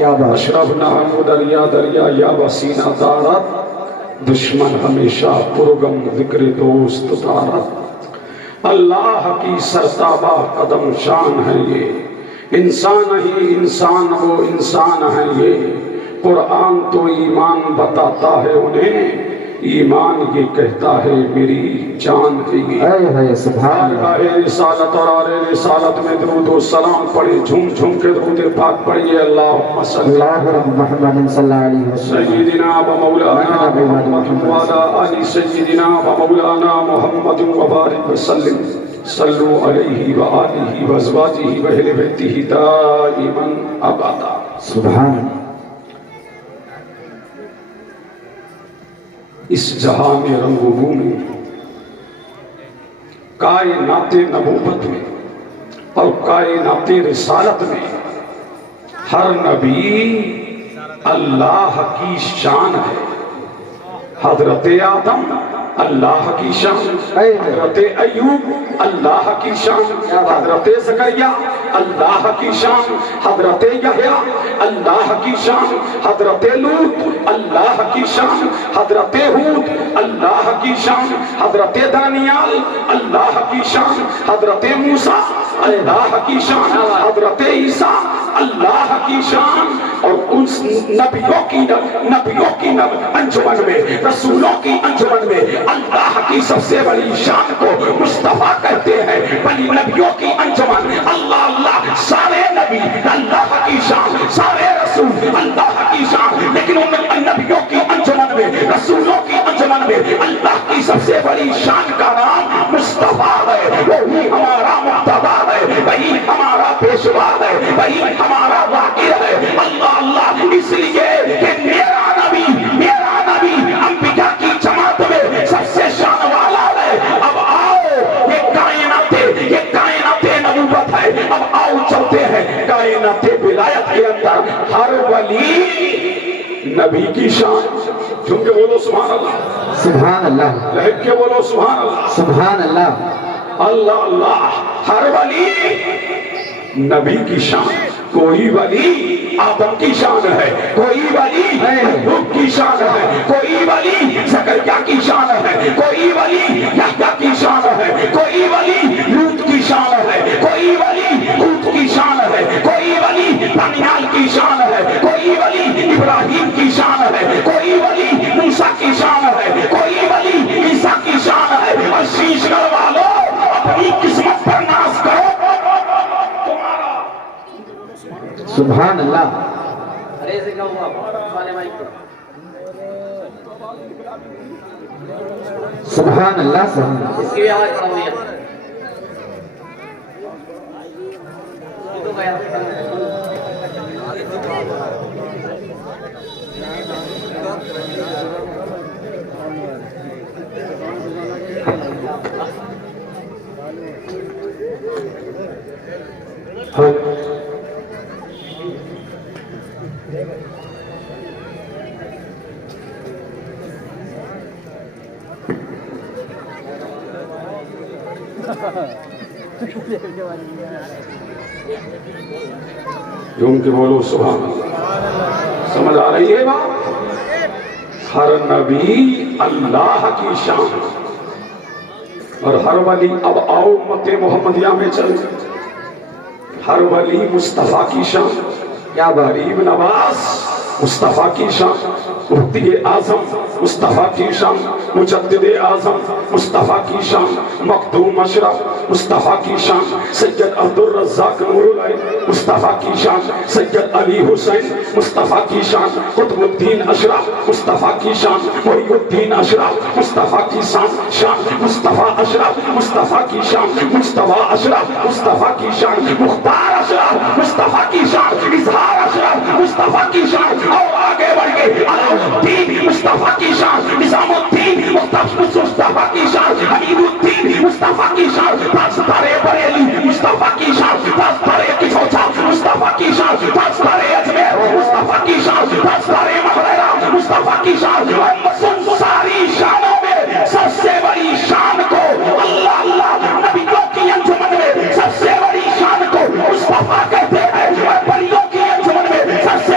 اشربنا ہم دریا دریا یا وسینہ دارت، دشمن ہمیشہ پرغم ذکر دوست دارت۔ اللہ کی سرتابہ قدم شان ہے یہ، انسان ہی انسان وہ انسان ہے یہ، قرآن تو ایمان بتاتا ہے انہیں، ایمان یہ کہتا ہے میری جان ہے یہ۔ سبحان اللہ۔ رسالت اور آل رسالت میں درود و سلام پڑھیں، جھوم جھوم کے درود پاک پڑھیے۔ اللہم صلی محمد صلی اللہ علیہ وسلم سیدنا و مولانا محمد وعلی آل سیدنا و مولانا محمد وبارک وسلم، صلو علیہ وآلہ وازواجہ واہل بیتہ دائما ابدا۔ سبحان اللہ۔ اس جہان رنگ و بو میں، کائنات نبوت میں اور کائنات رسالت میں، ہر نبی اللہ کی شان ہے۔ حضرت آدم اللہ کی شان، حضرت ایوب اللہ کی شان، حضرت زکریا اللہ کی شان، حضرت یحییٰ اللہ کی شان، حضرت لوط اللہ کی شان، حضرت ہود اللہ کی شان، حضرت دانیال اللہ کی شان، حضرت موسیٰ اللہ کی شان، حضرت عیسیٰ اللہ کی شان۔ اور اس نبیوں کی انجمن میں، رسولوں کی انجمن میں اللہ کی سب سے بڑی شان کو مصطفیٰ کہتے ہیں۔ بڑی نبیوں کی انجمن، اللہ اللہ، سارے نبی اللہ کی شان، سارے رسول اللہ کی شان، لیکن ان نبیوں کی انجمن میں، رسولوں کی انجمن میں اللہ کی سب سے بڑی شان کا نام مصطفیٰ ہے۔ وہی ہمارا مقتدی ہے، وہی ہمارا پیشوا ہے، وہی ہمارا واقع ہے۔ اللہ اللہ، اس لیے کہ میرا نبی انبیاء کی جماعت میں سب سے شان والا ہے۔ اب آؤ، یہ کائنات نبوت ہے، اب آؤ چلتے ہیں کائنات ولایت کے اندر۔ ہر ولی نبی کی شان، جھوم کے بولو سبحان اللہ، سبحان اللہ، لہک کے بولو سبحان اللہ، سبحان اللہ۔ اللہ اللہ، ہر ولی نبی کی شان۔ کوئی ولی آدم کی شان ہے، کوئی ولی ایوب کی شان ہے، کوئی ولی زکریا کی شان ہے، کوئی ولی یحییٰ کی شان ہے، کوئی ولی لوط کی شان ہے، کوئی ولی ہود کی شان ہے، کوئی ولی دانیال کی شان ہے، کوئی ولی ابراہیم کی شان ہے، کوئی ولی موسیٰ کی شان ہے، کوئی ولی عیسیٰ کی شان ہے۔ اور شیش گڑھ والوں، اپنی قسمت پر ناز کرو، سبحان اللہ۔ سبحان اللہ، سبحان اللہ۔ اس کی بھی آواز پڑھا ہوئی ہے۔ جھوم کے بولو سبحان اللہ۔ سمجھ آ رہی ہے بات؟ ہر نبی اللہ کی شان اور ہر ولی۔ اب آؤ امت محمدیہ میں چل، ہر ولی مصطفیٰ کی شان، یا غریب نواز مصطفیٰ کی شان، مفتی اعظم مصطفیٰ کی شان، مجدد اعظم مصطفیٰ کی شان، مخدوم اشرف مصطفیٰ کی شان، سید عبد الرزاق نور العین مصطفیٰ کی شان، سید علی حسین مصطفیٰ کی شان، قطب الدین اشرف مصطفیٰ کی شان، محی الدین اشرف مصطفیٰ کی شان، مصطفیٰ اشرف مصطفیٰ کی شان، مصطفیٰ اشرف مصطفیٰ کی شان، مختار اشرف مصطفیٰ کی شان، اظہار اشرف مصطفیٰ کی شان۔ اور آگے بڑھ کے علاؤالدین مصطفیٰ کی شان، نظام الدین مصطفیٰ کی شان، حمید الدین مصطفیٰ کی شان، تاجدار بریلی مصطفیٰ کی شان، تاجدار کچوچا مصطفیٰ کی شان، تاجدار اجمیر مصطفیٰ کی شان، تاجدار مغربہ مصطفیٰ کی شان۔ ساری شانوں میں سب سے بڑی شان کو اللہ اللہ نبیوں کی انجمن میں سب سے بڑی شان کو مصطفیٰ کہتے ہیں، اور بڑیوں کی انجمن میں سب سے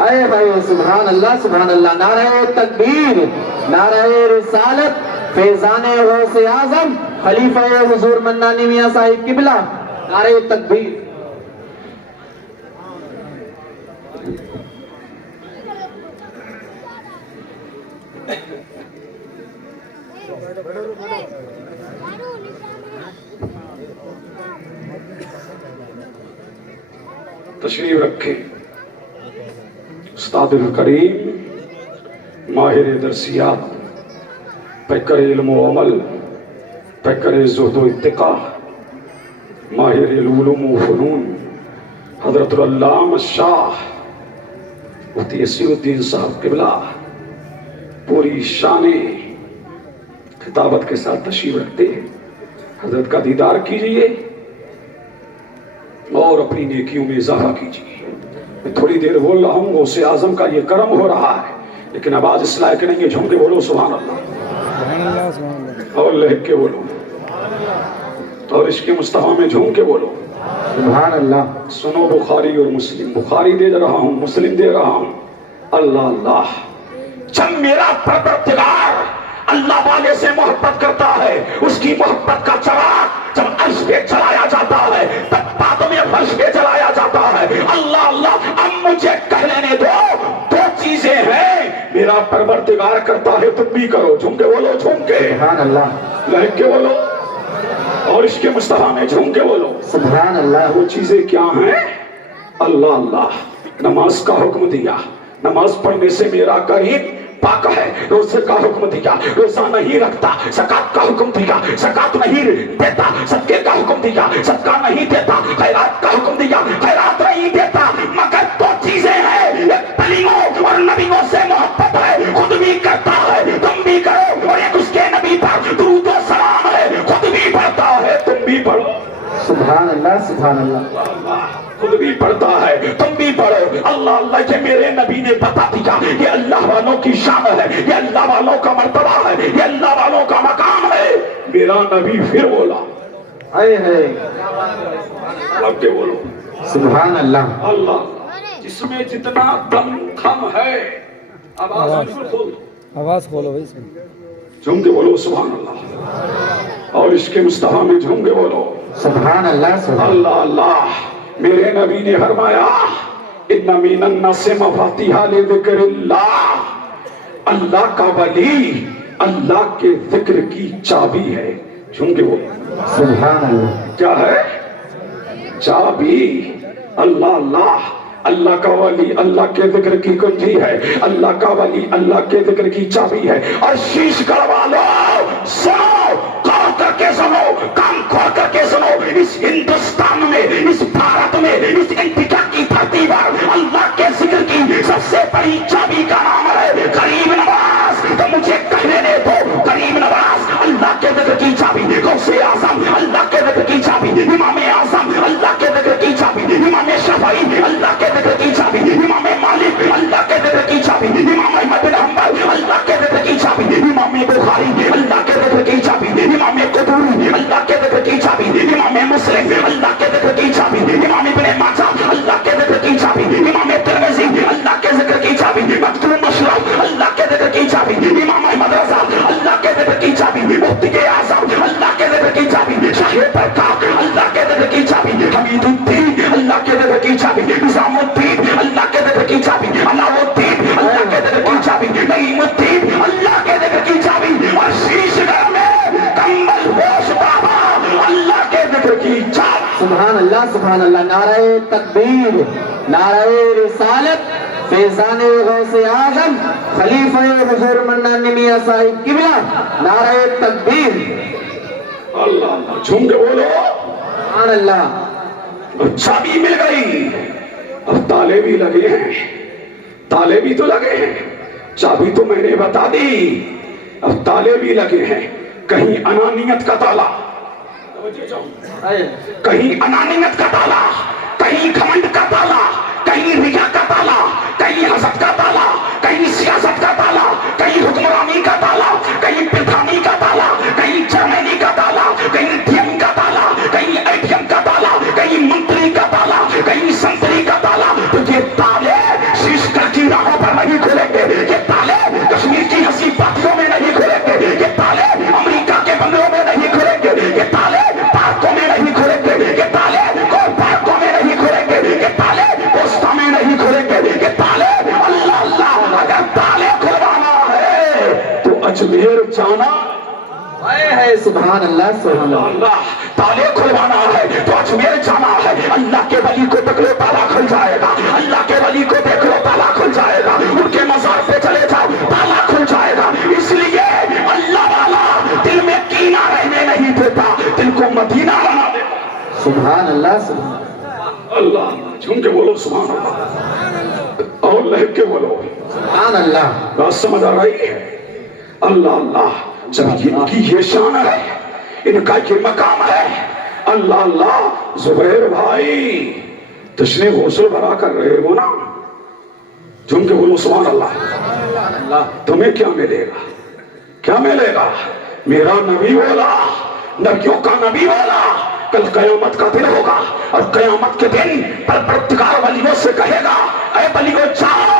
اے بھائی سبحان اللہ، نعرہ تکبیر، نعرہ رسالت، فیضان غوث اعظم خلیفہ حضور منانی میاں صاحب قبلہ، نعرہ تکبیر۔ تشریف رکھیں استاد الکریم، ماہر درسیات، پیکر علم و عمل، پیکر زہد و اتقاء، ماہر العلوم و فنون، حضرت العلامہ شاہ مفتی اسیر الدین صاحب قبلہ پوری شان خطابت کے ساتھ تشریف رکھتے ہیں۔ حضرت کا دیدار کیجئے اور اپنی نیکیوں میں اضافہ کیجئے۔ میں تھوڑی دیر بول رہا ہوں، غوث اعظم کا یہ کرم ہو رہا ہے، لیکن آواز اس لائق نہیں ہے، جھوم کے بولو سبحان اللہ، اور لہک کے بولو، اور عشق مصطفیٰ میں جھوم کے بولو سبحان اللہ۔ سنو بخاری اور مسلم، بخاری دے رہا ہوں، مسلم دے رہا ہوں۔ اللہ اللہ، جب میرا پروردگار اللہ والے سے محبت کرتا ہے، اس کی محبت کا چراغ جب عرش پہ چلایا جاتا ہے، تب باتوں میں فرش پہ چلایا جاتا ہے۔ اللہ اللہ، اب مجھے کہہ لینے دو چیزیں ہیں میرا پروردگار کرتا ہے، تم بھی کرو، جھوم کے بولو، جھوم کے، سبحان اللہ، لہک کے بولو، اور عشق مصطفیٰ میں جھوم کے بولو سبحان اللہ۔ وہ چیزیں کیا ہیں؟ اللہ اللہ، نماز کا حکم دیا، نماز پڑھنے سے میرا کریم پاک ہے۔ روزے کا حکم دیا، روزہ نہیں رکھتا۔ زکات کا حکم دیا، زکات نہیں دیتا۔ صدقے کا حکم دیا، صدقہ نہیں دیتا۔ خیرات کا حکم دیا، خیرات نہیں دیتا۔ مگر دو چیزیں ہیں، ایک ولیوں اور نبیوں سے محبت ہے، خود بھی کرتا ہے، تم بھی کرو، اور ایک اس کے نبی پر درود و سلام ہے، خود بھی پڑھتا ہے، تم بھی پڑھو۔ سبحان اللہ، سبحان اللہ، خود بھی پڑھتا ہے، تم بھی پڑھو۔ اللہ اللہ، کہ میرے نبی نے بتا دیا یہ اللہ والوں کی شان ہے، یہ اللہ والوں کا مرتبہ ہے، یہ اللہ والوں کا مقام ہے۔ میرا نبی پھر بولا، اے ہے اب کے بولو سبحان اللہ۔ اللہ، جس میں جتنا دم خم ہے، آواز کھولو بھائی، جھوم کے بولو سبحان اللہ، اور عشق مصطفیٰ میں جھوم کے بولو سبحان اللہ، سبحان اللہ اللہ۔ میرے نبی نے فرمایا ان من الناس مفاتیح لذکر اللہ، اللہ کا ولی اللہ کے ذکر کی چابی ہے۔ جھوم کے بولو سبحان اللہ، کیا ہے؟ چابی۔ اللہ اللہ، اللہ کا ولی اللہ کے ذکر کی کنجی ہے، اللہ کا ولی اللہ کے ذکر کی چابی ہے۔ اور شیش گڑھوا لو، سنو، غور کر کے سنو، کام کھول کر کے سنو، اس ہندوستان میں، اس بھارت میں، اس انڈیا کی دھرتی پر اللہ کے ذکر کی سب سے بڑی چابی کا نام ہے کریم نواز۔ تو مجھے کہہ لینے دو، کریم نواز اللہ کے ذکر کی چابی، غوث اعظم اللہ کے ذکر کی چابی، امام اعظم اللہ کے ذکر کی چابی، امام شافعی اللہ کے ذکر کی چابی، امام مالک اللہ کے ذکر کی چابی، امام احمد بن حنبل اللہ کے ذکر کی چابی، امام بخاری اللہ کے ذکر کی چابی، امام قبوری اللہ کے ذکر کی چابی، امام مسلم اللہ کے ذکر کی چابی، امام ابن ماجہ اللہ کے ذکر کی چابی، امام ترمذی اللہ کے ذکر کی چابی، مکتوب مشرف اللہ کے ذکر کی چابی، امام احمد رضا اللہ کے ذکر کی چابی، مفتی اعظم اللہ کے ذکر کی چابی، شاہ برکات اللہ کے ذکر کی چابی، حمید الدین اللہ کے ذکر کی چابی، نظام الدین اللہ کے ذکر کی چابی، علاء الدین اللہ کے ذکر کی چابی، نعیم الدین اللہ کے ذکر کی چابی، اور شیش گھر میں کمبل ہوش بابا اللہ کے ذکر کی چابی۔ سبحان اللہ، سبحان اللہ۔ نعرہ تکبیر، نعرہ رسالت، فیضان غوث اعظم خلیفہ حضور منانی میاں صاحب قبلہ، نعرہ تکبیر۔ اللہ اللہ، جھوم کے بولو سبحان اللہ۔ اب چابی مل گئی، اب تالے بھی لگے ہیں، تالے بھی تو لگے ہیں، چابی تو میں نے بتا دی، اب تالے بھی لگے ہیں۔ کہیں انانیت کا تالا، کہیں انانیت کا تالا، کہیں گھمنڈ کا تالا، کہیں ریا کا تالا، کہیں حسد کا تالا، کہیں سیاست کا تالا، کہیں حکمرانی کا تالا، کہیں پردھانی کا تالا، کہیں جرمنی کا تالا، کہیں ڈی ایم کا تالا، کہیں اے ٹی ایم کا تالا، کہیں منتری کا تالا، کہیں سنتری کا تالا، یہ تالے شیشکر کی راہوں پر نہیں کھلیں گے، یہ تالے کشمیر کی ہنسی پاتیوں میں نہیں کھلیں گے، یہ تالے امریکہ کے بنگلوں میں نہیں کھلیں گے، یہ تالے پارکوں میں نہیں کھلیں گے، یہ تالے کوئی پارکوں میں نہیں کھلیں گے، یہ تالے پوسٹوں میں نہیں کھلیں گے، یہ تالے اللہ اللہ اگر تالے کھلوانا ہے تو اجمیر جانا ہے۔ سبحان اللہ سبحان اللہ۔ اللہ تالے کھلوانا ہے تو اجمیر جانا ہے، اللہ کے ولی کو دیکھ لو تالا کھل جائے گا، اللہ کے ولی کو دیکھ لو تالا کھل جائے گا، ان کے مزار پہ چلے جاؤ تالا کھل جائے گا۔ اس لیے اللہ والا دل میں کینہ رہنے نہیں دیتا، دل کو مدینہ بنا دیتا۔ سبحان اللہ سبحان اللہ جھوم کے بولو سبحان اللہ، اور لہک کے بولو سبحان اللہ۔ بات سمجھ آ رہی ہے؟ اللہ اللہ، جب ان کی یہ شان ہے، ان کا یہ مقام ہے، اللہ اللہ۔ زبیر بھائی تشنے غسل بھرا کر رہے ہو نا، جھوم کے بولو سبحان اللہ۔ تمہیں کیا ملے گا؟ کیا ملے گا؟ میرا نبی بولا، نبیوں کا نبی بولا، کل قیامت کا دن ہوگا اور قیامت کے دن پروردگار ولیوں سے کہے گا، اے ولیوں جاؤ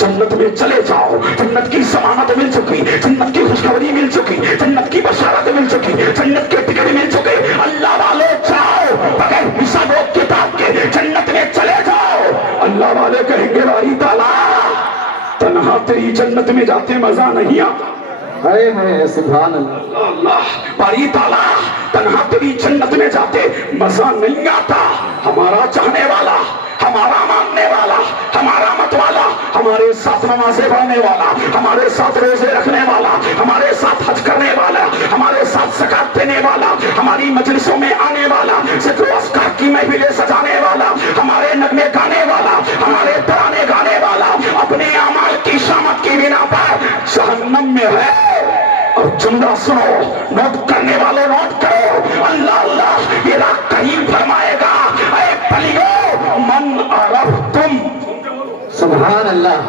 جنت میں چلے جاؤ، جنت کی ضمانت مل چکی، جنت کی خوشخبری مل چکی، جنت کی بشارت مل چکی، جنت کے ٹکٹ مل چکے، اللہ والے جاؤ بغیر حساب و کتاب کے جنت میں چلے جاؤ۔ اللہ والے کہیں گے باری تعالیٰ تنہا تیری جنت میں جاتے مزہ نہیں آتا، ہے سبحان اللہ۔ اللہ اللہ باری تعالیٰ تنہا تیری جنت میں جاتے مزہ نہیں آتا، ہمارا چاہنے والا، ہمارا ماننے والا، ہمارا مت والا، ہمارے ساتھ نمازیں پڑھنے والا، ہمارے ساتھ روزے رکھنے والا، ہمارے ساتھ حج کرنے والا، ہمارے ساتھ زکات دینے والا، ہماری مجلسوں میں آنے والا، ذکر و اذکار کی محفلیں سجانے والا، ہمارے نغمے گانے والا، ہمارے ترانے گانے والا، اپنے اعمال کی شامت کی بنا پر جہنم میں ہے۔ اور جملہ سنو، نوٹ کرنے والے نوٹ کرو، اللہ اللہ میرا کریم فرمائے گا، اے بلیو من عرفتم، سبحان اللہ۔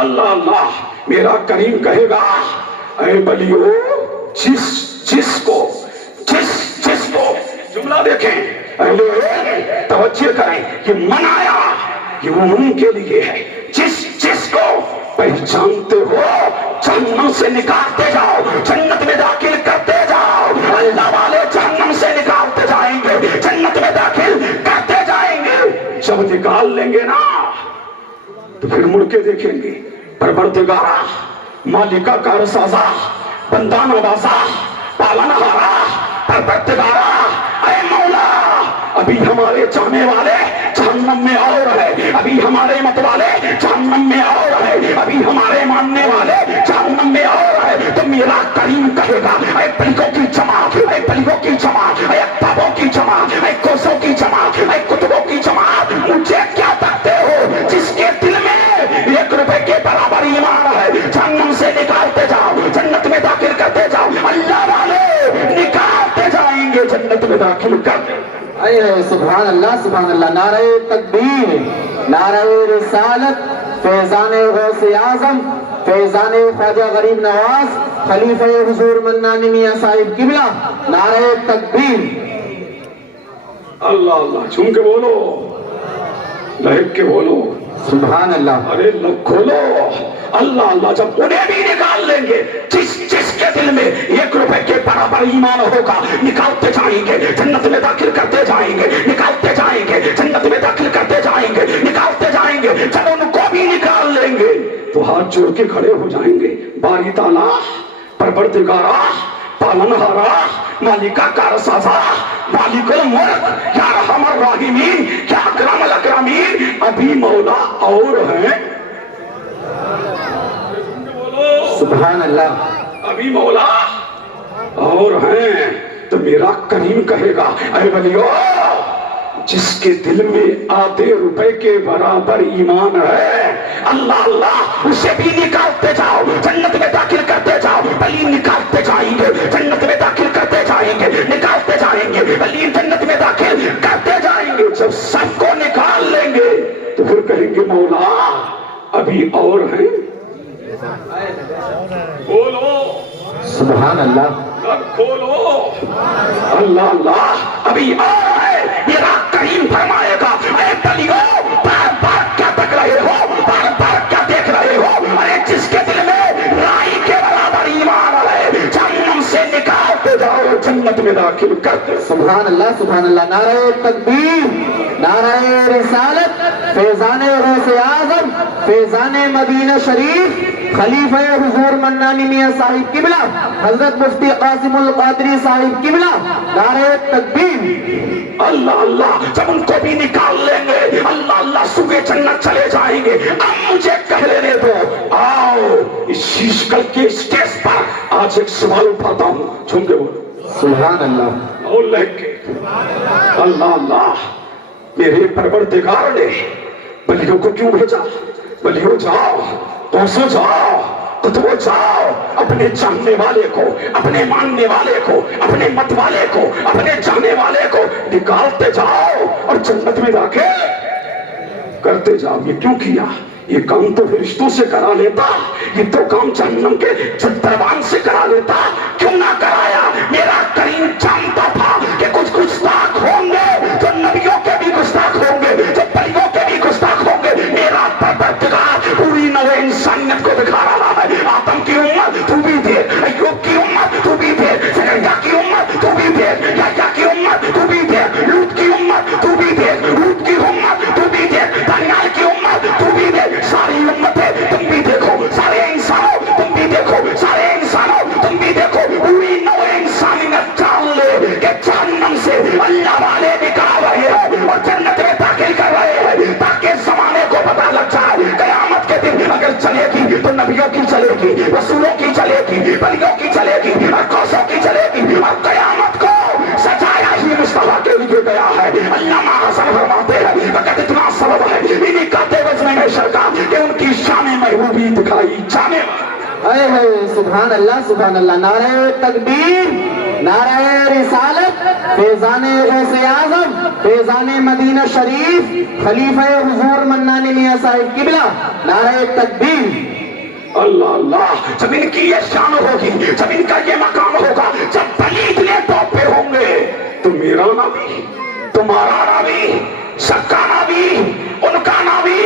اللہ اللہ میرا کریم کہے گا، اے بلیو جس کو جملہ دیکھیں، اہلِ توجہ کریں، یہ من آیا، یہ ان کے لیے ہے، جس کو پہچانتے ہو جہنم سے نکالتے جاؤ، جنت میں داخل کرتے جاؤ۔ اللہ والے جہنم سے نکالتے جائیں گے، جنت میں داخل کرتے جائیں گے۔ جب نکال لیں گے نا تو پھر مڑ کے دیکھیں گے، پروردگارا، مالکہ کارسازا، بندہ نوازا، پالن ہارا، پروردگارا، اے مولا، ابھی ہمارے چاہنے والے جہنم میں اور ہے، ابھی ہمارے مت والے جہنم میں اور ہے، ابھی ہمارے ماننے والے جہنم میں اور ہے۔ تو میرا کریم کہے گا، اے بلیوں کی جماعت، اے بلیوں کی جماعت، اے اقتابوں کی جماعت، اے کوسوں کی جماعت، اے کتبوں کی جماعت، مجھے کیا تکتے ہو؟ جس کے دل میں 1 روپے کے برابر ایمان ہے، جہنم سے نکالتے جاؤ، جنت میں داخل کرتے جاؤ۔ اللہ والے نکالتے جائیں گے، جنت میں داخل کرتے۔ سبحان اللہ سبحان اللہ۔ نعرہ تکبیر، نعرہ رسالت، فیضان غوث اعظم، فیضان خواجہ غریب نواز، خلیفہ حضور منان میاں صاحب قبلہ، نعرہ تکبیر۔ اللہ اللہ جھوم کے بولو، لہک کے بولو سبحان اللہ۔ ارے کھولو، اللہ اللہ جب انہیں بھی نکال لیں گے، جس کے دل میں 1 روپے کے برابر ایمان ہوگا، نکالتے جائیں گے، جنت میں داخل کرتے جائیں گے، نکالتے جائیں گے، جنت میں داخل کرتے جائیں گے، نکالتے جائیں گے۔ جب ان کو بھی نکال لیں گے تو ہاتھ جوڑ کے کھڑے ہو جائیں گے، باری تعالیٰ، پروردگارا، پالنہارا، مالکہ کارسازا، مالک الملک، یا ارحم الراحمین، یا اکرم الاکرمین، ابھی مولا اور ہیں، سبحان اللہ۔ ابھی مولا اور ہیں۔ تو میرا کریم کہے گا، اے ولیو، جس کے دل میں آدھے روپے کے برابر ایمان ہے، اللہ اللہ اسے بھی نکالتے جاؤ، جنت میں داخل کرتے جاؤ۔ ولی نکالتے جائیں گے، جنت میں داخل کرتے جائیں گے، نکالتے جائیں گے، ولی جنت میں داخل کرتے جائیں گے۔ جب سب کو نکال لیں گے تو پھر کہیں گے، مولا ابھی اور ہیں، بولو سبحان اللہ۔ کھولو، اللہ اللہ ابھی اور ہے۔ میرا کریم فرمائے گا، اے بلیو، بار بار میں داخل کرتے. سبحان اللہ. نعرہ تکبیر, نعرہ رسالت, فیضان غوث اعظم, فیضان مدینہ شریف, خلیفہ حضور منانی میاں صاحب قبلہ, حضرت مفتی قاسم القادری صاحب قبلہ, نعرہ تکبیر. اللہ اللہ, جب ان کو بھی نکال لیں گے, اللہ اللہ صبح جنت چلے جائیں گے. اب مجھے کہہ لینے دو, آؤ اس شیش کل کے اسٹیج پر آج ایک سوال اٹھاتا ہوں. جھوم کے بولو سبحان اللہ. اور لہک کے اللہ اللہ, میرے پروردگار نے بلیوں کو کیوں بھیجا؟ بلیوں جاؤ, دوستوں جاؤ, کتبوں جاؤ, اپنے جاننے والے کو, اپنے ماننے والے کو, اپنے مت والے کو, اپنے جانے والے کو نکالتے جاؤ اور جنت میں داخل کرتے جاؤ. یہ کیوں کیا؟ یہ کام تو فرشتوں سے کرا لیتا, یہ تو کام جہنم کے چتروان سے کرا لیتا. کیوں نہ کرایا؟ میرا کریم جانتا تھا کہ کچھ گستاخ ہوں گے, جو نبیوں کے بھی گستاخ ہوں گے, جو بلیوں کے بھی گستاخ ہوں گے. میرا پروردگار پوری نوع انسانیت کو دکھا رہا ہے. آدم کی امت تو بھی دیکھ, ایوب کی امت تو بھی دیکھ, زکریا کی امت تو بھی دیکھ, یحییٰ کی امت تو بھی دیکھ, لوط کی امت تو بھی دیکھ, ہود کی امت تو بھی دیکھ, دانیال کی امت تو بھی دیکھ. ساری امتیں تم بھی دیکھو, سارے انسانوں تم بھی دیکھو, سارے انسانوں تم بھی دیکھو. پوری نوع انسانیت جان لے کہ جہنم سے اللہ والے نکال رہے ہیں اور جنت میں داخل کر رہے ہیں, تاکہ زمانے کو پتہ لگ جائے. قیامت کے دن اگر چلے گی تو نبیوں کی چلے گی, رسولوں کی چلے گی, بلیوں کی چلے گی, اور غوثوں کی چلے گی. اور قیامت کو سجایا ہی مصطفیٰ کے لیے گیا ہے. علامہ حسن فرماتے ہیں فقط اتنا سبب ہے انہیں کا وزن میں سرکار کہ ان کی شان محبوبی دکھائی جانے والی. سبحان اللہ. نعرہ تکبیر, نعرہ رسالت, فیضان غوث اعظم, فیضان مدینہ شریف, خلیفہ حضور منانی میاں صاحب قبلہ, نعرہ تکبیر. اللہ اللہ, جب ان کی یہ شان ہوگی, جب ان کا یہ مقام ہوگا, جب بلی اتنے ٹاپ پہ ہوں گے, تو میرا نبی, تمہارا نبی, سب کا نبی, ان کا نبی,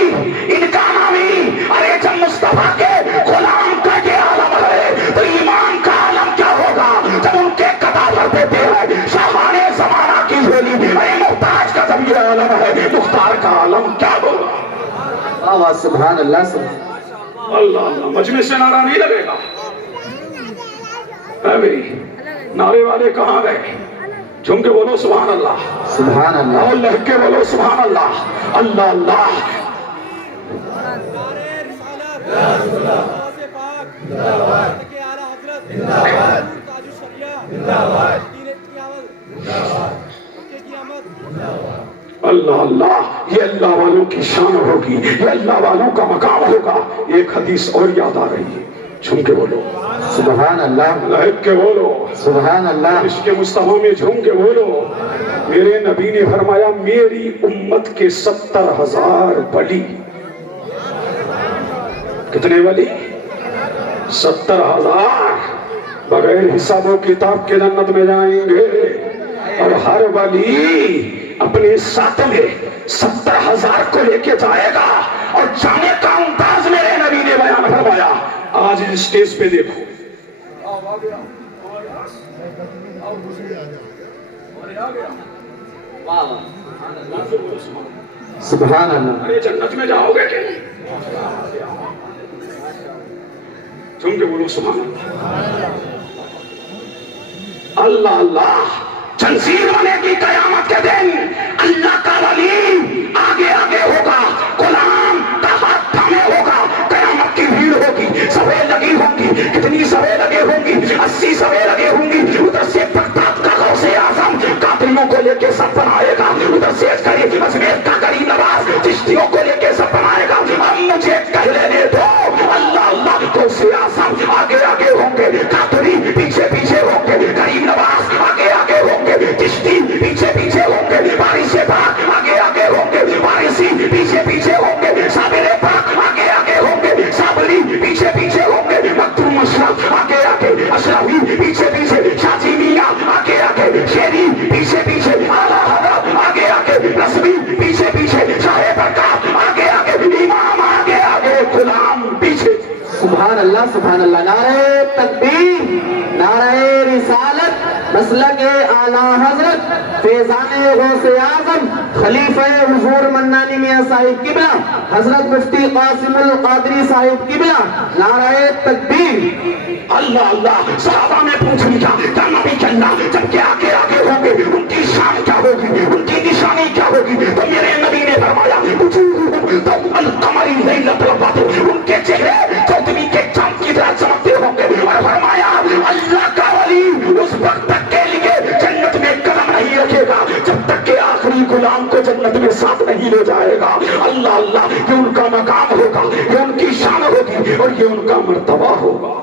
ان کا نبی. ارے جب مصطفیٰ کے غلام کا یہ عالم ہے تو ایمان کا عالم کیا ہوگا؟ جب ان کے قطع پر دیتے ہیں شاہان زمانہ کی جھولی, ارے محتاج کا جب یہ عالم ہے, مختار کا عالم کیا ہوگا؟ سبحان اللہ. اللہ اللہ, مجمع سے نعرہ نہیں لگے گا. اے میری نعرے والے کہاں گئے؟ جھوم کے بولو سبحان اللہ. سبحان اللہ. اور لہک کے بولو سبحان اللہ. اللہ اللہ. اللہ اللہ, یہ اللہ والوں کی شان ہوگی, یہ اللہ والوں کا مقام ہوگا. ایک حدیث اور یاد آ رہی ہے, جھوم کے بولو سبحان اللہ. لہک کے بولو سبحان اللہ. عشق مصطفیٰ میں جھوم کے بولو. میرے نبی نے فرمایا میری امت کے 70,000 ولی. کتنے ولی؟ 70,000 بغیر حساب و کتاب کے جنت میں جائیں گے. اور ہر ولی اپنے ساتھ میں 70,000 کو لے کے جائے گا. اور جانے کا انداز میرے نبی نے بیان فرمایا. آج اس اسٹیج پہ دیکھو, سبحان اللہ. ارے جنت میں جاؤ گے کہ تم کے بولو سبحان اللہ. اللہ اللہ, تنظیم بنے گی قیامت کے دن. اللہ کا ولی آگے آگے ہوگا, غلام کا ہاتھ تھامے ہوگا. قیامت کی بھیڑ ہوگی, سبیں لگی ہوں گی. کتنی سبیں لگے ہوں گی؟ 80 سبیں لگے ہوں گی. ادھر سے بغداد کا غوث اعظم قاتلوں کو لے کے سب بنائے گا, ادھر سے اجمیر کا غریب نواز چشتیوں کو لے کے سب بنائے گا. اب مجھے کہہ لینے دو. اللہ اللہ, غوث اعظم آگے آگے ہوں گے, قاتلی پیچھے پیچھے ہوں گے, غریب نواز آگے آگے ہوں گے, چشتی پیچھے پیچھے ہوں گے, وارث پاک آگے آگے ہوں گے, وارثی پیچھے پیچھے ہوں گے, صابر پاک آگے آگے ہوں گے, صابری پیچھے پیچھے ہوں گے, مکتوم اشرف آگے آگے, اشرفی پیچھے پیچھے, شاذی میاں آگے آگے, شیری پیچھے پیچھے, اعلیٰ حضرت آگے آگے, رسمی پیچھے پیچھے, شاہ برکات آگے آگے, امام آگے آگے, غلام پیچھے. سبحان اللہ. سبحان اللہ. نعرہ تکبیر, نعرہ رسالت, مسلک اعلیٰ حضرت فیضان غوث اعظم خلیفہ حضور منانی میاں صاحب قبلہ حضرت مفتی قاسم القادری صاحب قبلہ نعرہ تکبیر۔ اللہ اللہ، صحابہ میں پوچھ لیا کیا نبی چلنا جب کہ آگے آگے ہوں گے ان کی شان کیا ہوگی، ان کی نشانی کیا ہوگی؟ تو میرے نبی نے فرمایا تو القمری لیلۃ البدر، ان کے چہرے چودھویں کے چاند کی طرح چمکتے ہوں گے، اور فرمایا اللہ کا ولی اس وقت تک کے لیے جنت میں قدم نہیں رکھے گا جب تک کہ آخری غلام کو جنت میں ساتھ نہیں لے جائے گا۔ اللہ اللہ، یہ ان کا مقام ہوگا، یہ ان کی شان ہوگی، اور یہ ان کا مرتبہ ہوگا۔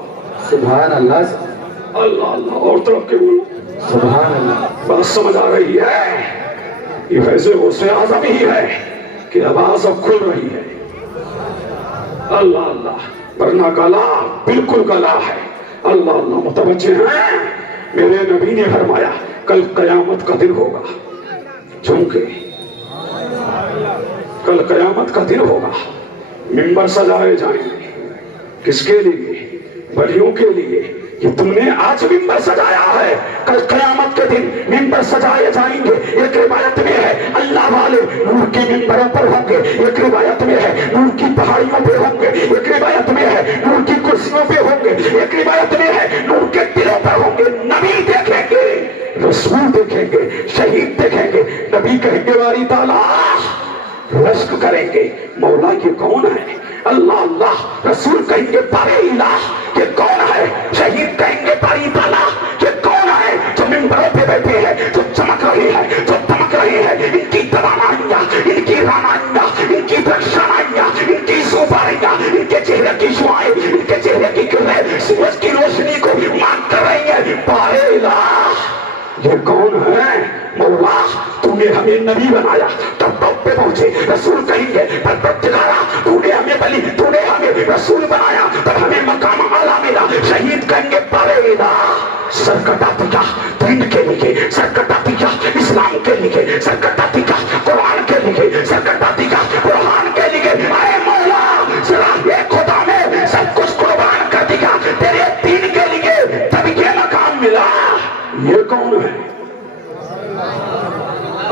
سبحان اللہ، اللہ اللہ، اور طرف کے بولو سبحان اللہ۔ بات سمجھ آ رہی ہے؟ یہ فیض غوث اعظم ہی ہے کہ آواز اب کھل رہی ہے۔ اللہ اللہ، ورنہ گلا بالکل گلا ہے۔ اللہ اللہ، متوجہ ہیں؟ میرے نبی نے فرمایا کل قیامت کا دن ہوگا، چونکہ کل قیامت کا دن ہوگا، ممبر سجائے جائیں گے۔ کس کے لیے؟ ولیوں کے لیے۔ یہ تم نے آج ممبر سجایا ہے، کل قیامت کے دن ممبر سجائے جائیں گے۔ ایک روایت میں ہے اللہ والے نور کے ممبروں پر ہوں گے، ایک روایت میں ہے نور کی پہاڑیوں پہ ہوں گے، ایک روایت میں ہے نور کی کرسیوں پہ ہوں گے، ایک روایت میں ہے نور کے دلوں پر ہوں گے۔ نبی دیکھیں گے، رسول دیکھیں گے، شہید دیکھیں گے۔ نبی کہیں گے واری تعالیٰ، رشک کریں گے مولا یہ کون ہے؟ اللہ اللہ، رسول کہیں گے بارے الہ یہ کون ہے؟ شہید کہیں گے باری تعالیٰ یہ کون ہے؟ جو ممبروں پہ بیٹھے ہیں، جو چمک رہی ہے، جو دمک رہی ہے، ان کی توانائیاں، ان کی رانائیاں، ان کی درخشانائیاں، ان کی زوباریاں، ان کے چہرے کی شعائیں، ان کے چہرے کی کریں سورج کی روشنی کو مان کر رہی ہے بارے الہ یہ کون ہے؟ مولا تو نے ہمیں نبی بنایا تب ٹاپ پہ پہنچے۔ رسول کہیں گے پروردگارا تو نے ہمیں بلی، تو نے ہمیں رسول بنایا تب ہمیں مقام اعلیٰ ملا۔ شہید کہیں گے بارے الہ سر کٹا دیا دین کے لیے، سر کٹا دیا اسلام کے لیے، سر کٹا دیا قرآن کے لیے، سر کٹا دیا قرآن کے لیے۔ اے مولا ذرا ایک خدا میں سب کچھ قربان کر دیا تیرے دین کے لیے، تب یہ مقام ملا۔ یہ کون ہے؟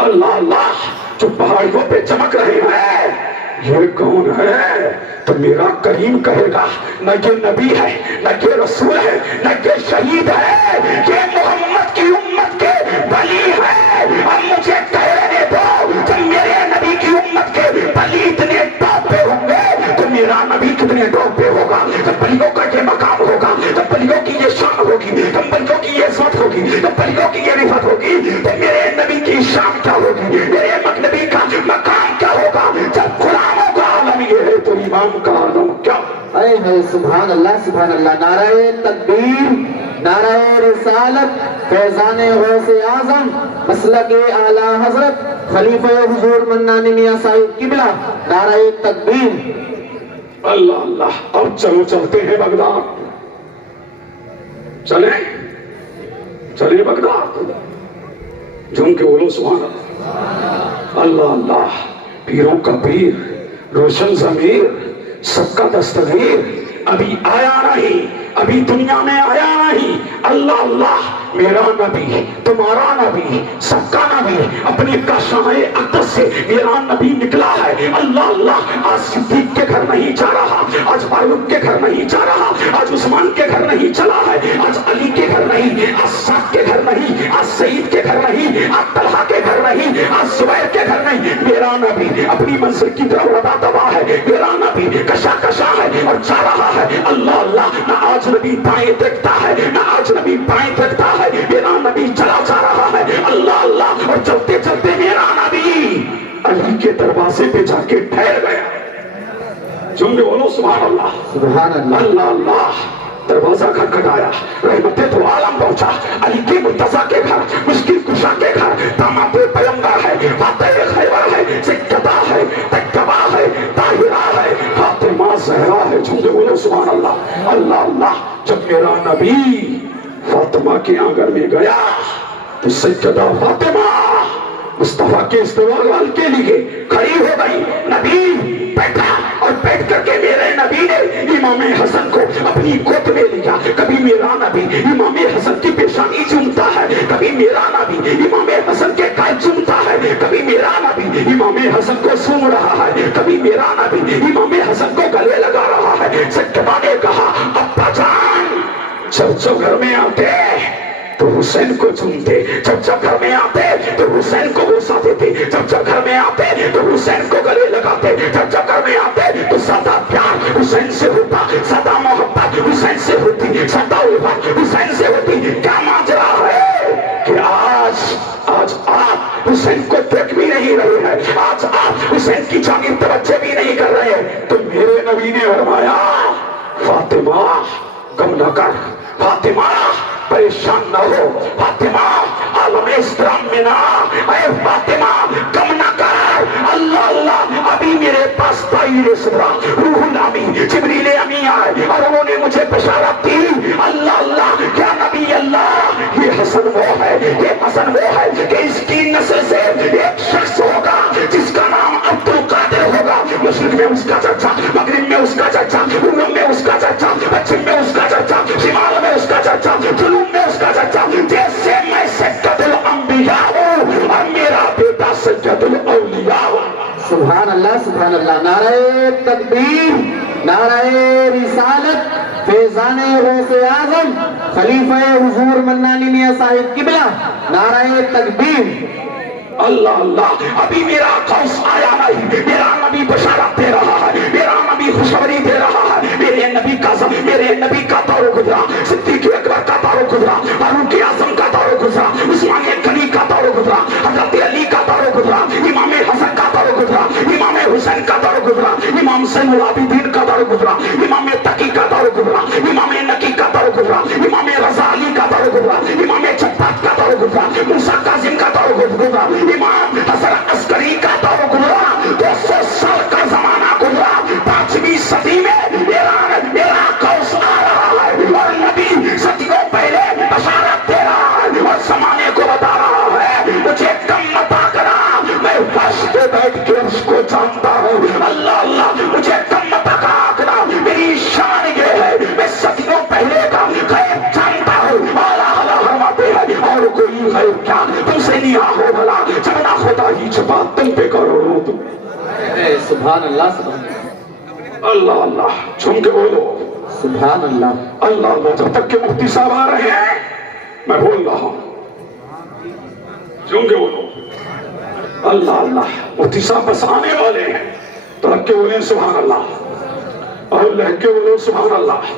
اللہ اللہ، جو پہاڑیوں پہ چمک رہے ہیں یہ کون ہے؟ تو میرا کریم کہے گا نہ یہ نبی ہے، نہ یہ رسول ہے، نہ یہ شہید ہے، یہ محمد کی امت کے ولی ہے۔ اب مجھے کہنے دو جب میرے نبی کی امت کے ولی اتنے ٹاپ پہ ہوں گے تو میرا نبی کتنے ٹاپ پہ ہوگا؟ جب ولیوں کا یہ مقام ہوگا، جب ولیوں کی یہ شان ہوگی، جب ولیوں کی یہ عظمت ہوگی، جب ولیوں کی یہ رفعت ہوگی تو میرے نبی کی شان کیا ہوگی؟ میرے نبی کا مقام کیا ہوگا؟ جب غلاموں کا عالم یہ ہے تو امام کا عالم کیا؟ اے ہے سبحان اللہ، سبحان اللہ۔ نعرہ تکبیر، نعرہ رسالت فیضان غوث اعظم مسلک اعلیٰ حضرت خلیفہ حضور منانی میاں صاحب قبلہ نعرہ تکبیر۔ اللہ اللہ، اب چلو چلتے ہیں بغداد، چلیں چلیں بغداد، جھوم کے بولو سبحان اللہ۔ اللہ اللہ، پیروں کا پیر، روشن ضمیر، سب کا دستگیر، ابھی آیا نہیں، ابھی دنیا میں آیا نہیں۔ اللہ اللہ، میرا نبی، تمہارا نبی، سب کا نبی، اپنے کاشانہ اقدس سے میرا نبی نکلا ہے۔ اللہ اللہ، آج صدیق کے گھر نہیں جا رہا، آج فاروق کے گھر نہیں جا رہا، آج عثمان کے گھر نہیں چلا ہے، آج علی کے گھر نہیں، آج سعد کے گھر نہیں، آج سعید کے گھر نہیں، آج طلحہ کے گھر نہیں، آج زبیر کے گھر نہیں۔ میرا نبی اپنی منزل کی طرف ردا دبا ہے، میرا نبی کشا کشا ہے اور جا رہا ہے۔ اللہ اللہ، نہ آج نبی دائیں دیکھتا ہے، نہ آج نبی بائیں دیکھتا ہے، میرا نبی چلا جا رہا ہے۔ اللہ اللہ، اور چلتے چلتے میرا نبی علی کے دروازے پہ جا کے ٹھہر گیا۔ جھوم کے بولو سبحان اللہ، سبحان اللہ۔ اللہ اللہ، دروازہ کھٹکھٹایا، رحمت تو عالم پہنچا، علی کے مرتضیٰ کے گھر، مشکل کشا کے گھر، داماد پیغمبر ہے، فاتح خیبر ہے، سکتہ ہے، تکبہ ہے، طاہرہ ہے، فاطمہ زہرا ہے۔ جھوم کے بولو سبحان اللہ۔ اللہ اللہ، جب میرا نبی فاطمہ کے آنگن میں گیا تو سیدہ فاطمہ مصطفیٰ کے استقبال کے لیے کھڑی ہو گئی۔ نبی بیٹھا اور بیٹھ کر کے میرے نبی نے امام حسن کو اپنی گود میں لیا۔ کبھی میرا نبی امام حسن کی پیشانی چومتا ہے، امام حسن کو سون رہا ہے، کبھی میرا نبی امام حسن کو گلے لگا رہا ہے۔ سکتبا نے کہا ابا جان جب گھر میں آتے تو حسین کو چومتے، جب گھر میں آتے تو حسین کو بوسا دیتے، جب گھر میں آتے تو حسین کو گلے لگاتے، جب گھر میں آتے تو سدا پیار حسین سے ہوتا، سدا محبت حسین سے ہوتی، سدا الفت حسین سے ہوتی۔ کیا ماجرا ہے کہ آج آپ حسین کو دیکھ بھی نہیں رہے ہیں، آج آپ حسین کی جانب توجہ بھی نہیں کر رہے ہیں۔ تو میرے نبی نے فرمایا فاطمہ غم نہ کر، فاطمہ پریشان نہ ہو، فاطمہ عالم اسلام میں نہ، اے فاطمہ غم نہ کر، اللہ اللہ ابھی میرے پاس طائر صدرا روح الامی جبریل امی آئے اور انہوں نے مجھے بشارت دی، اللہ اللہ کیا نبی اللہ یہ حسن وہ ہے، یہ حسن وہ ہے کہ اس کی نسل سے ایک شخص ہوگا جس کا نام عبد القادر ہوگا، مشرق میں اس کا چرچا، مغرب میں اس کا چرچا، پورب میں اس کا چرچا، پچھم میں اس کا چرچا، شمال میں اس کا چرچا، جنوب میں اس کا چرچا، جیسے میں سید الانبیاء ہوں اور میرا بیٹا سید الاولیاء ہوں۔ سبحان اللہ سبحان اللہ، نعرہ تکبیر، نعرہ رسالت، فیضان غوث اعظم خلیفہ حضور منانی میاں صاحب قبلہ، نعرہ تکبیر۔ اللہ اللہ ابھی میرا غوث آیا نہیں، میرا نبی بشارت دے رہا ہے، میرا نبی خوشخبری دے رہا ہے، میرے نبی کا دور گزرا، صدیق اکبر کا دور گزرا، فاروق اعظم کا دور گزرا، عثمان غنی کا دور گزرا، حضرت علی کا دور گزرا، امام حسن کا دور گزرا، امام حسین کا دور گزرا، امام زین العابدین کا دور گزرا، امام تقی کا دور گزرا، امام نقی کا دور گزرا، امام رضا علی کا دور گزرا، امام جبات کا دور گزرا، موسیٰ کاظم کا دور گزرا، امام حسن عسکری کا دور گزرا، 200 سال کا زمانہ گزرا، 5ویں صدی میں میرا غوث آ رہا ہے اور نبی صدیوں پہلے بشارت دے رہا ہے اور زمانے کو بتا رہا ہے مجھے کم مت کرا، میں فرش پہ بیٹھ کے اس کو جانتا ہوں، اللہ اللہ مجھے کم مت کرا، میری شان یہ ہے میں صدیوں پہلے کا غیب جانتا ہوں، اعلیٰ اعلیٰ فرماتے ہیں اور کوئی غیب کیا تم سے نہیں ہو بھلا جب نہ خدا ہی چھپا تم پہ کرو تم۔ سبحان اللہ سبحان اللہ اللہ جھوم کے بولو سبحان اللہ۔ اللہ اللہ، جب تک کہ مفتی صاحب آ رہے ہیں میں بول رہا ہوں، جھوم کے بولو اللہ اللہ۔ مفتی صاحب بس آنے والے ہیں تو رکھ کے بولیں سبحان اللہ اور لہک کے بولو سبحان اللہ۔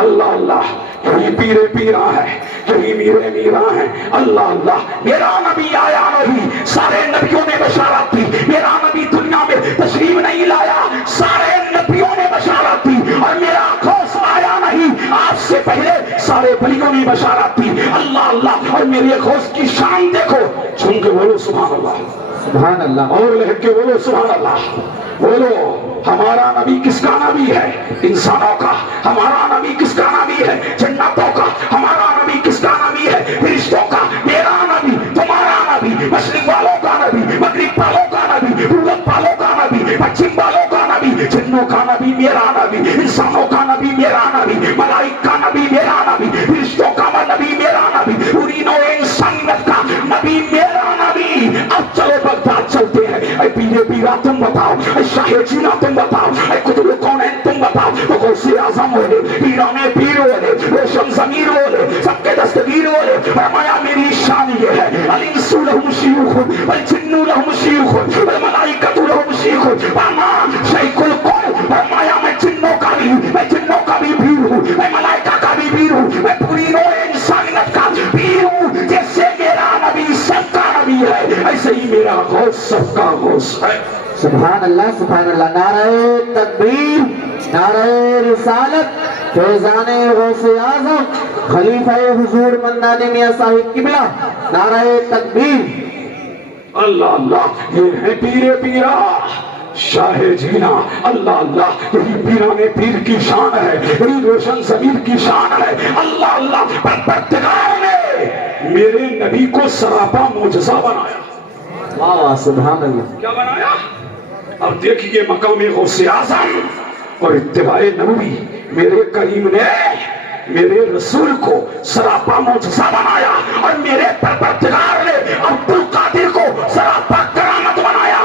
اللہ اللہ یہی پیرے پیرا ہے، یہی میرے میرا ہیں، اللہ اللہ میرا نبی آیا نہیں، سارے نبیوں نے بشارت دی، میرا نبی دنیا میں تشریف نہیں لایا، سارے نبیوں نے بشارت دی اور میرا غوث آیا نہیں، آپ سے پہلے سارے ولیوں نے بشارت دی، اللہ اللہ اور میرے غوث کی شان دیکھو، جھوم کے بولو سبحان اللہ سبحان اللہ۔ اور لہک کے بولو سبحان اللہ۔ بولو ہمارا نبی کس کا نبی ہے؟ انسانوں کا۔ ہمارا نبی کس کا نبی ہے؟ جنتوں کا۔ ہمارا نبی کس کا نبی ہے؟ فرشتوں کا۔ میرا نبی، تمہارا نبی، مشرق والوں کا نبی، مغرب والوں کا نبی، پورب والوں کا نبی، پچھم والوں کا نبی، جنوں کا نبی میرا نبی، انسانوں کا نبی میرا نبی، ملائک کا نبی میرا نبی، فرشتوں کا نبی میرا نبی، پوری نوع انسانیت کا نبی میرا نبی۔ اب چلو بغداد چلتے ہیں، اے پیرے پیرا تم بتاؤ، اے شاہ جینا تم بتاؤ، اے قطب کونین تم بتاؤ، تو غوث اعظم والے، پیرانے پیر والے، روشن ضمیر والے، سب کے دستگیر والے، فرمایا میری شان یہ ہے، الانس لہم شیوخ والجن لہم شیوخ والملائکۃ لہم شیوخ، فرمایا شیخ القول، فرمایا میں جنوں کا بھی پیر ہوں، میں ملائکہ کا بھی پیر ہوں، میں پوری نوع انسانیت کا پیر ہوں۔ جیسے میرا نبی سب کا نبی ہے ایسے ہی میرا غوث سب کا غوث ہے۔ سبحان اللہ سبحان اللہ۔ نعرہ تکبیر، نعرہ رسالت، فیضان غوث اعظم خلیفہ حضور منانی میاں صاحب قبلہ، نعرہ تکبیر۔ اللہ اللہ یہ ہے پیر پیرا شاہ جینا، اللہ اللہ یہی پیرانے پیر کی شان ہے، یہی روشن ضمیر کی شان ہے، اللہ اللہ پروردگار نے میرے نبی کو سراپا معجزہ بنایا۔ واہ واہ سبحان اللہ۔ کیا بنایا؟ اب دیکھیے مقام غوث اعظم اور اتباع نبوی، میرے کریم نے میرے رسول کو سراپا معجزہ بنایا اور میرے پروردگار نے عبد القادر کو سراپا کرامت بنایا۔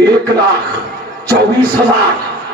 1,24,000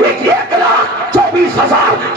1,24,000